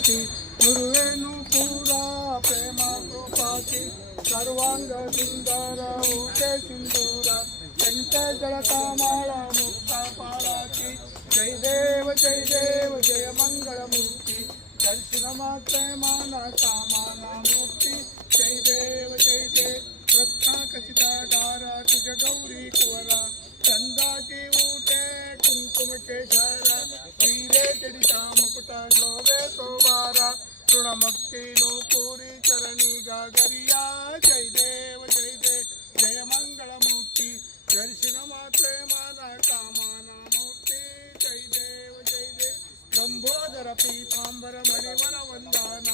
ಮಾತಿ ನುರುವೇನು ಪೂರ ಪ್ರೇಮ ಕೃಪಾತಿ ಸರ್ವಾಂಗ ಸುಂದರ ಊಟೆ ಸಿಂಧೂರ ಕಂಠ ಜಳಕಾಮಾಳ ಮುಕ್ತ ಪಾಳಾಕಿ ಜಯ ದೇವ ಜಯ ಮಂಗಳ ಮೂರ್ತಿ ದರ್ಶನ ಮಾತ್ರ ಮಾನ ಕಾಮಾನ ಮೂರ್ತಿ ಜಯ ದೇವ ರತ್ನ ಖಚಿತ ಗಾರ ತುಜ ಗೌರಿ ಕುವರ ಚಂದಾಕಿ ಊಟೆ ಕುಂಕುಮ ಕೇಶರ ಹೀರೆ ಜಡಿತ ಮುಕುಟ ಶೋಭೆ ಸೋಬಾರ ಋಣಮಕ್ತಿ ನೂಪೂರಿ ಚರಣಿ ಗಾಗರಿಯ ಜಯ ದೇವ ಜಯ ಮಂಗಳ ಮೂರ್ತಿ ದರ್ಶನ ಮಾತ್ರ ಮಾನ ಕಾಮಾನ ಮೂರ್ತಿ ಜಯ ದೇವ ಲಂಬೋದರ ಪೀತಾಂಬರ ಮಣಿವರ ವಂದಾನ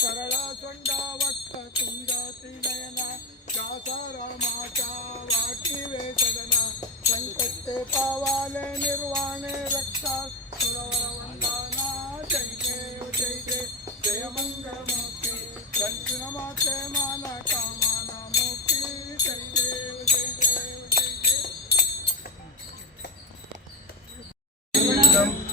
ಕರಳ ಸೊಂಡ ವಕ್ತ ಕುಂದ ತ್ರಿನಯನ ದಾಸಾರಾಮಾಚ ವಾಟಿ ವೇಷದನ ಸಂಕಷ್ಟೆ ಪಾವಾಲೆ ನಿರ್ವಾಣೆ ರಕ್ಷ ಸುರವರ ವಂದಾನ ಜಯ ದೇವ ಜಯ ಮಂಗಳ ಮೂರ್ತಿ ದರ್ಶನ ಮಾತೆ ಮಾನ ಕಾಮಾನ ಮೂರ್ತಿ ಜಯ ದೇವ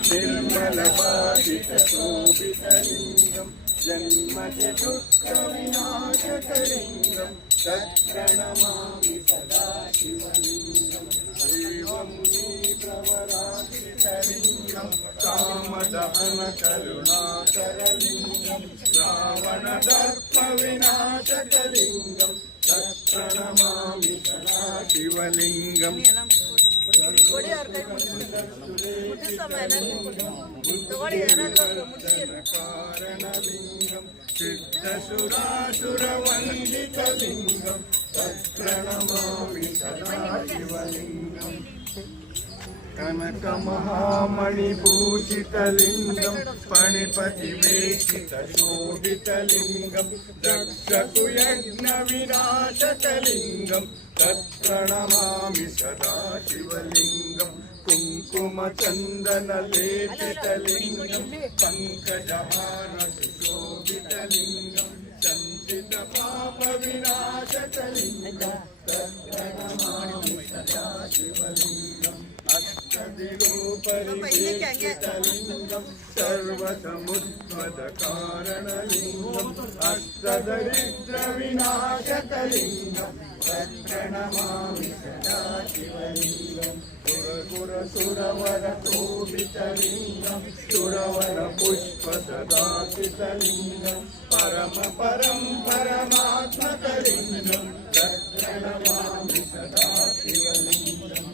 निर्मलबाधितशोभितलिङ्गं जन्मजदुःखविनाशकलिङ्गं तत्प्रणमामि सदा शिवलिङ्गं देवमुनिप्रवराजितलिङ्गं कामदहनकरुणाकरलिङ्गं रावणदर्पविनाशकलिङ्गं तत्प्रणमामि सदा शिवलिङ्गं कारणलिङ्गं सिद्धसुरासुरवन्दितलिङ्गं तत्प्रणमामि सदा शिवलिङ्गं कनकमहामणिभूषितलिङ्गं फणिपतिवेशितशोभितलिङ्गं दक्षकुयज्ञविनाशकलिङ्गं तत्प्रणमामि सदा शिवलिङ्गं कुङ्कुमचन्दनलेपितलिङ्गं पङ्कजहारसुशोभितलिङ्गं सञ्चितपापविनाशकलिङ्गं तत्प्रणमामि सदा शिवलिङ्गम् अष्टदिलोपरिवेष्टितलिङ्गं सर्वसमुद्भवकारणलिङ्गम् अष्टदरिद्रविनाशकलिङ्गं तत्प्रणमामि सदा शिवलिङ्गं सुरसुरवरशोभितलिङ्गं सुरवरपुष्पसदासितलिङ्गं परमात्मकलिङ्गं तत्प्रणमामि सदा शिवलिङ्गम्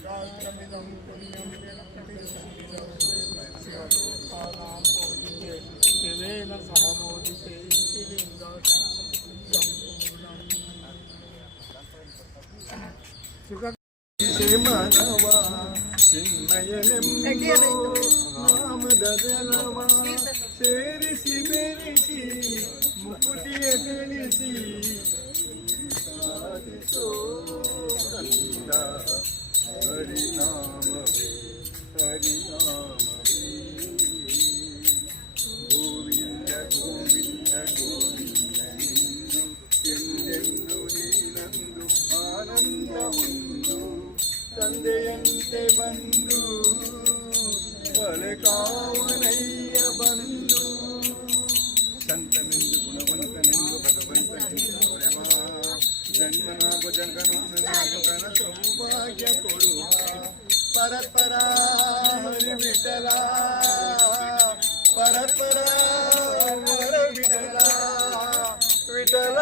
शास्त्रमिदं पुण्यं शिवलोकानां पूजिते शिवेन सह मोदिते इति लिङ्गं मानवा चिन्मयನೆಂಬೋ ನಾಮದಲವಾ ಸೇರಿಸಿ ಬೆರೆಸಿ ಮುಕುಟಿಯ ಗಳಿಸಿ ಸಾಧಿಸೋ ಕಂದ ಹರಿನಾಮವೇ ಹರಿನಾಮವೇ ಗೋವಿಂದ ಗೋವಿಂದ ಗೋವಿಂದ ಎಂದೆಂದು ನೀನಂದು ಆನಂದ ಹೊಂದು ತಂದೆಯಂತೆ ಬಂದು ಕಾವನಯ್ಯ ಬಂದು ಸಂತನೆಂದು ಗುಣವಂತನೆಂದು ಭಗವಂತನೆಂದು ಜನ್ಮನಾಭ ಜಗನ ಸೌಭಾಗ್ಯ ಕೊಡುವ ಪರಪರ ಹರಿ ವಿಠಲ ಪರಪರ ವರ ವಿಠಲ ವಿಠಲ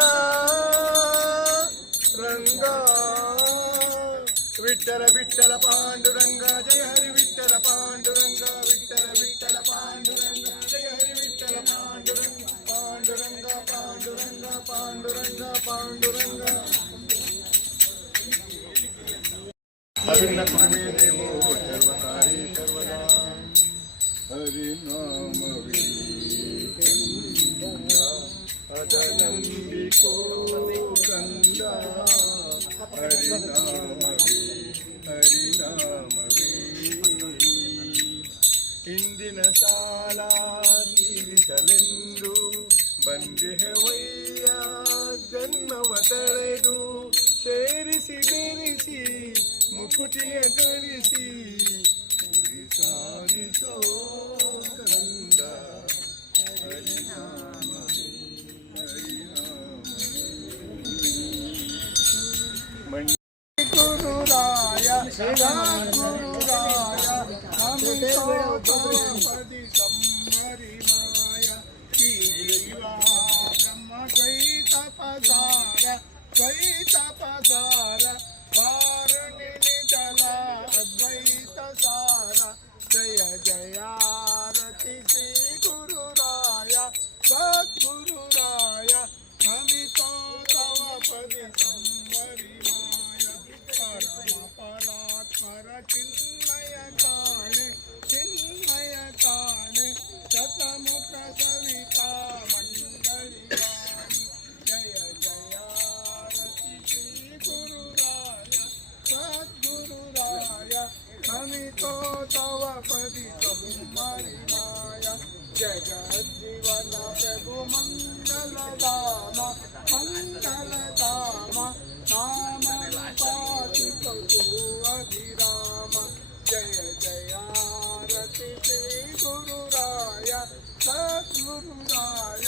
ರಂಗ ವಿಠಲ ವಿಠಲ ಪಾಂಡುರಂಗ ಜಯ ಹರಿ ವಿಠಲ ಪಾಂಡುರಂಗ ವಿಠಲ ವಿಠಲ ಪಾಂಡುರಂಗ ಜಯ ಹರಿ ವಿಠಲ ಪಾಂಡುರಂಗ ಪಾಂಡುರಂಗ ಪಾಂಡುರಂಗ ಪಾಂಡುರಂಗ ಪಾಂಡುರಂಗ ಅಭಿನ್ನ ಕುರುಮೇ ದೇವೋ ಸರ್ವಕಾರಿ ಸರ್ವದಾ ಹರಿನಾಮವೇ ಅದನಂಬಿಕೋ ಕಂದ ಹರಿನಾಮವೇ ಹರಿನಾಮವೇ ಹಿಂದಿನ ಸಾಲ ತೀರಿಸಲೆಂದು ಬಂದಿಹವಯ್ಯ ಜನ್ಮವ ತಳೆದು ಸೇರಿಸಿ ಬೆರೆಸಿ ಮುಕುಟಿಯ ಗಳಿಸಿ ಗುರಿ ಸಾಧಿಸೋ ಕಂದ ಸದ್ಗುರುರಾಯ ನಮಿತೋಪದಿ ಸಂಹರಿನಾಯ ಈ ಜೀವ ಬ್ರಹ್ಮ ದ್ವೈತಪಸಾರ ದ್ವೈತಪಸಾರ ಪಾರಣಿನಿಚಲ ಅದ್ವೈತ ಸಾರ ಜಯ ಜಯಾರತಿ ಶ್ರೀ ಗುರುರಾಯ ಸದ್ಗುರುರಾಯ ನಮಿತೋ ತವ ಪದಿ ಸಂವರಿನಾಯ ಪರಮ ಪರಾತ್ಮರ ಚಿನ್ಮಯ ಕಾಣೆ ಚಿನ್ಮಯ ಕಾಣೆ ಶತಮುಖ ಸವಿತಾ ಮಂಡಳಿಯಾಣಿ ಜಯ ಜಯಾರತಿ ಶ್ರೀ ಗುರುರಾಯ ಸದ್ಗುರುರಾಯ ನಮಿತೋ ತವ ಪದಿ ಸಂಹರಿನಾಯ ಜಗಜ್ಜೀವನ ಪ್ರಭು ಮಂಗಲಧಾಮ ಮಂಗಲಧಾಮ ನಾಮ ಪಾತಿತು ಅಧಿರಾಮ ಜಯ ಜಯಾರತಿ ಶ್ರೀ ಗುರುರಾಯ ಸದ್ಗುರುರಾಯ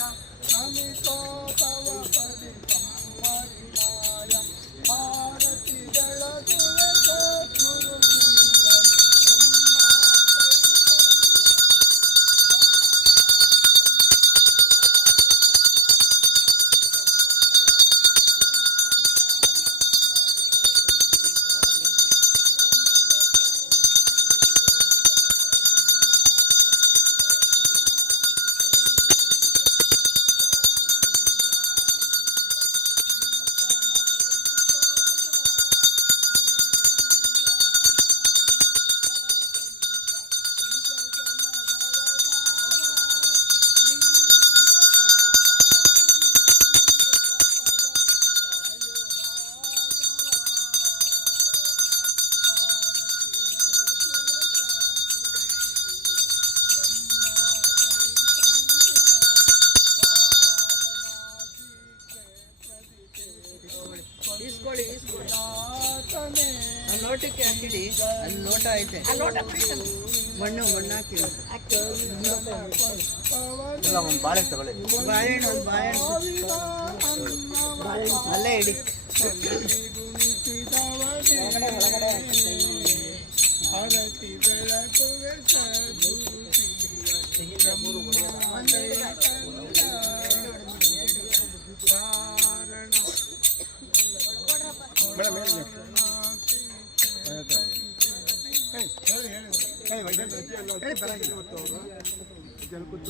ನಮಿತೋ ತವ ಪದಿ ಸಂಹರಿನಾಯ ಆರತಿ ಬೆಳಗುವೆ ಸದ್ಗುರು ಲೋಟಕ್ಕೆ ಹಾಕಿಡಿ. ಅಲ್ಲಿ ಲೋಟ ಐತೆ, ಮಣ್ಣು ಹಾಕಿ ಒಂದು ಬಾಳೆಹಣ್ಣು ತಗೊಳ್ಳಿ. ಬಾಳೆಹಣ್ಣು ಒಂದು ಬಾಳೆಹಣ್ಣು ಅಲ್ಲೇ ಇಡಿ. ಹರತಿ ಬೆಳಕುವೆ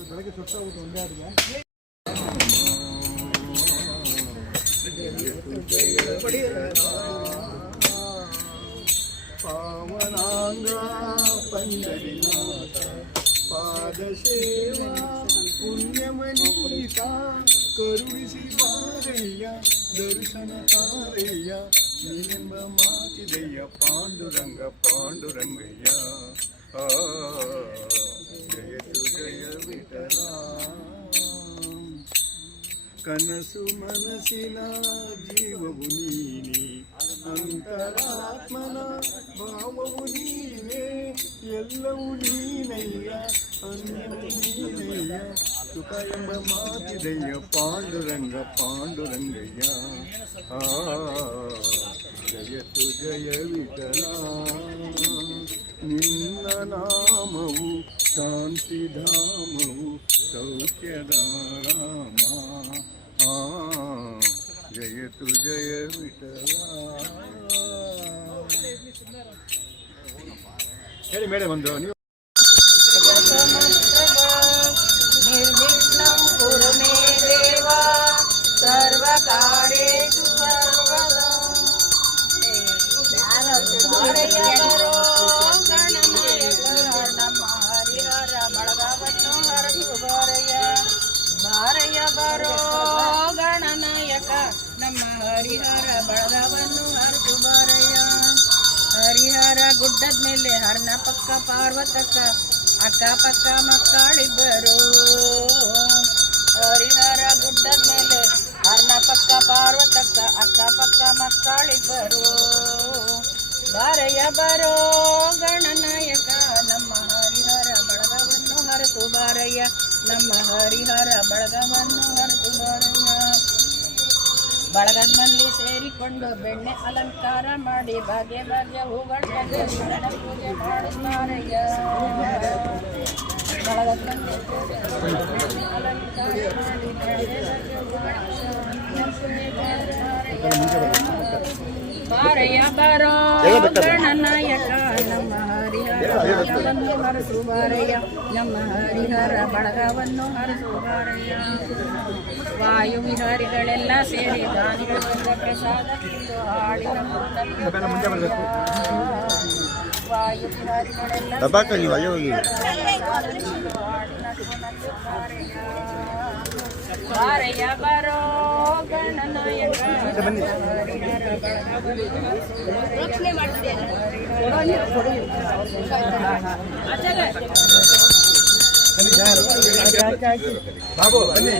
ಬೆಳಗ್ಗೆ ಸುತ್ತ ಒಂದೇ ಅಡುಗೆ ಪಾವನಾಂಗ ಪಂಡರಿನಾಥ ಪಾದಸೇವಾ ಪುಣ್ಯಮನೀತ ಕರುಣಿಸಿ ಬಾರಯ್ಯ ದರ್ಶನ ತಾರಯ್ಯ ನೀನೆಂಬ ಮಾತಿದಯ್ಯ ಪಾಂಡುರಂಗ ಪಾಂಡುರಂಗಯ್ಯ ಜಯತು ಜಯ ವಿಠಲ ಕನಸು ಮನಸ್ಸಿನ ಜೀವವು ನೀನೆ ಅಂತರಾತ್ಮನ ಭಾವವು ನೀನೇ ಎಲ್ಲವೂ ನೀನಯ್ಯ ಅನ್ಯವು ನೀನಯ್ಯ ಸುಖ ಎಂಬ ಮಾತಿದಯ್ಯ ಪಾಂಡುರಂಗ ಪಾಂಡುರಂಗಯ್ಯ ಜಯತು ಜಯ ವಿಠಲ ನಿನ್ನ ನಾಮವು ಶಾಂತಿಧಾಮವು ಸೌಖ್ಯದ ರಾಮ ಜಯತು ಜಯ ವಿಠಲ. ಹೇಳಿ ಮೇಡಮ್ ಒಂದು ನೀವು ನಿರ್ವಿಘ್ನಂ ಕುರು ಮೇ ದೇವ ಸರ್ವಕಾರ್ಯೇಷು ಸರ್ವದಾ. ಬಾರಯ್ಯರೋ ಗಣನಾಯಕ ನಮ್ಮ ಹರಿಹರ ಬಳಗವನ್ನು ಹರಸು ಬಾರಯ್ಯ. ಬಾರಯ್ಯ ಬರೋ ಗಣನಾಯಕ ನಮ್ಮ ಹರಿಹರ ಬಳಗವನ್ನು ಹರಸು ಬಾರಯ್ಯ. ಹರಿಹರ ಗುಡ್ಡದ ಮೇಲೆ ಹರ್ನ ಪಕ್ಕ ಪಾರ್ವತಕ್ಕ ಅಕ್ಕ ಪಕ್ಕ ಮಕ್ಕಳಿಬ್ಬರು. ಹರಿಹರ ಗುಡ್ಡದ ಮೇಲೆ ಹರ್ನ ಪಕ್ಕ ಪಾರ್ವತಕ್ಕ ಅಕ್ಕ ಪಕ್ಕ ಮಕ್ಕಳಿಬ್ಬರು. ಬಾರಯ್ಯ ಬರೋ ಗಣನಾಯಕ ನಮ್ಮ ಹರಿಹರ ಬಳಗವನ್ನು ಹರಸು ಬಾರಯ್ಯ. ನಮ್ಮ ಹರಿಹರ ಬಳಗವನ್ನು ಹರಸು ಬಾರಯ್ಯ. ಬಳಗದ ಮಂದಿ ಸೇರಿಕೊಂಡು ಬೆಣ್ಣೆ ಅಲಂಕಾರ ಮಾಡಿ ಭಾಗ್ಯ ಭಾಗ್ಯ ಹೂಗಳನ್ನು ಶರಣ ಪೂಜೆ ಮಾಡುತ್ತಾರಯ್ಯ. ಬಳಗದ ಮಂದಿ ಬೆಣ್ಣೆ ಅಲಂಕಾರ ಮಾಡಿ ಭಾಗ್ಯ ಬಾರಯ್ಯ ಬಾರೋ ಗಣನಾಯಕ ನಮ್ಮ ಹರಿಹರವನ್ನು ಹರಸು ಬಾರಯ್ಯ, ನಮ್ಮ ಹರಿಹರ ಬಳಗವನ್ನು ಹರಸು ಬಾರಯ್ಯ. ವಾಯು ವಿಹಾರಿಗಳೆಲ್ಲ ಸೇರಿ ದಾನಿಗಳಿಂದ ಪ್ರಸಾದ ತಿಂದು ಹಾಡಿನ ವಾಯು ವಿಹಾರಿಗಳೆಲ್ಲ ಬಾರಯ್ಯ ಬಾರೋ ಗಣನಾಯಕ ಹರಿಹರ ಬಾಬು ಬನ್ನಿ.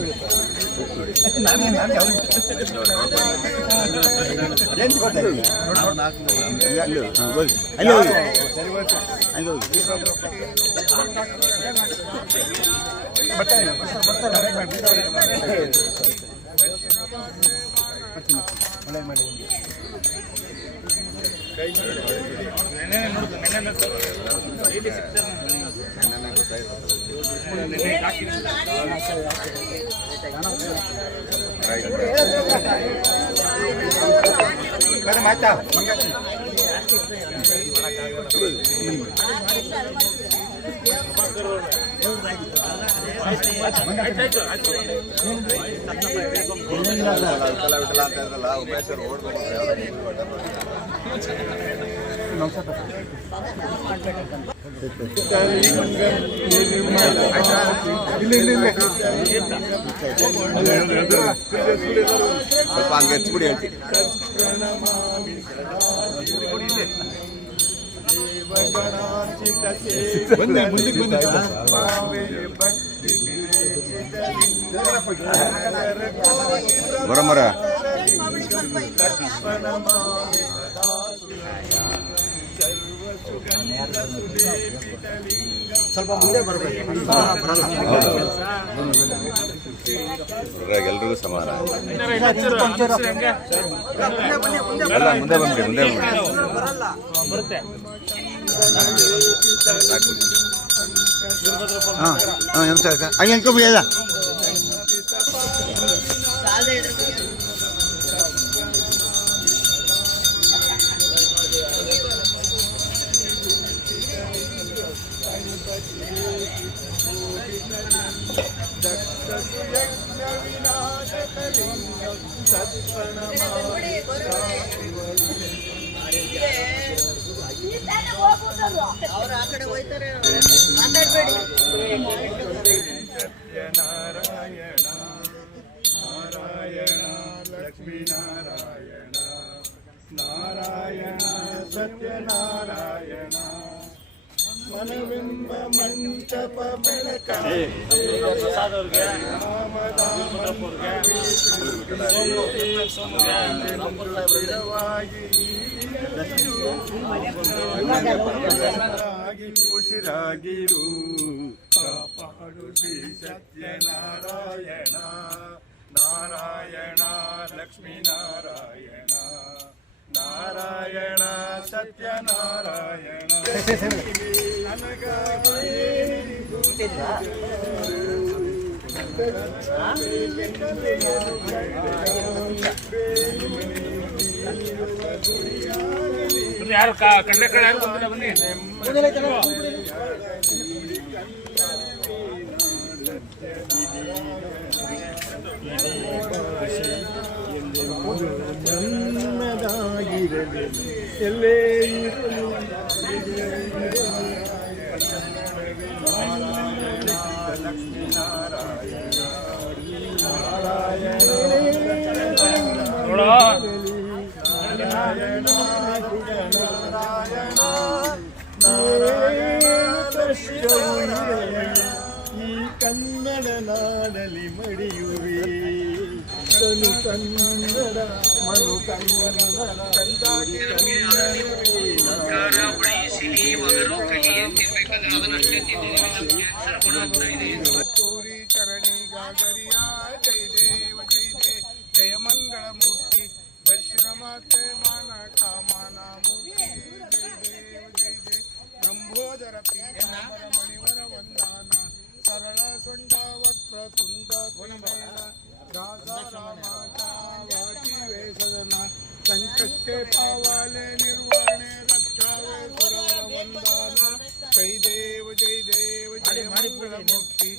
ಸ್ವಲ್ಪ ಹಂಗೆ ಎತ್ಬಿಡಿ ಹೇಳ್ತೀನಿ. ಬರಮರ ಸ್ವಲ್ಪ ಮುಂದೆ ಬರಬೇಕು. ಎಲ್ರಿಗೂ ಸಮಾನ ಅಲ್ಲ, ಮುಂದೆ ಬಂದ್ರಿ, ಮುಂದೆ ಬಂದ್ರಿ. ಹಾಂ ಹಾಂ ನಮಸ್ಕಾರ ಸರ್. ಹಂಗೆ ಅನ್ಕೋಬಿಡಲ್ಲ. ಅವರು ಆ ಕಡೆ ಹೋಯ್ತಾರೆ, ಮಾತಾಡಬೇಡಿ. ಸತ್ಯನಾರಾಯಣ ನಾರಾಯಣ ಲಕ್ಷ್ಮೀ ನಾರಾಯಣ ನಾರಾಯಣ ಸತ್ಯನಾರಾಯಣ ಮನವೆಂಬ ಮಂಟಪ ಬೆಳಕ ಖುಷಿರಾಗಿರು ಕಾಪಾಡು ಶ್ರೀ ಸತ್ಯನಾರಾಯಣ ನಾರಾಯಣ ಲಕ್ಷ್ಮೀ ನಾರಾಯಣ ನಾರಾಯಣ ಸತ್ಯನಾರಾಯಣ ಯಾರು ಕಡಲೆಕಾಳು ಯಾರು ಬಂದಿಲ್ಲ, ಬನ್ನಿ. ನನ್ನದಾಗಿರಲಿ ಎಲ್ಲೇ ಇರಲಿ ಈ ಕನ್ನಡ ನಾಡಲಿ ಮಡಿಯುವೆ ತನು ಕನ್ನಡ ಮನು ಕನ್ನಡ ಕೋರಿ ಚರಣಿ ಗಾಗರಿಯ ಜಯ ದೇವ ಜಯ ಜಯ ಜಯ ಮಂಗಳ ಮೂರ್ತಿ ಮಣಿವರ ವಂದಾನ ಸರಳ ಸೊಂಡ ವಕ್ರ ತುಂಡ ತ್ರಿನಯನ ದಾಸ ರಾಮಾಚಾವತಿ ವೇಷದನ ಸಂಕಷ್ಟೇ ಪಾವಾಲೆ ನಿರ್ವಾಣೆ ರಕ್ಷಾವೆ ಸುರವರ ವಂದಾನ ಜೈ ದೇವ ಜಯ ಮಂಗಳ ಮುಕ್ತಿ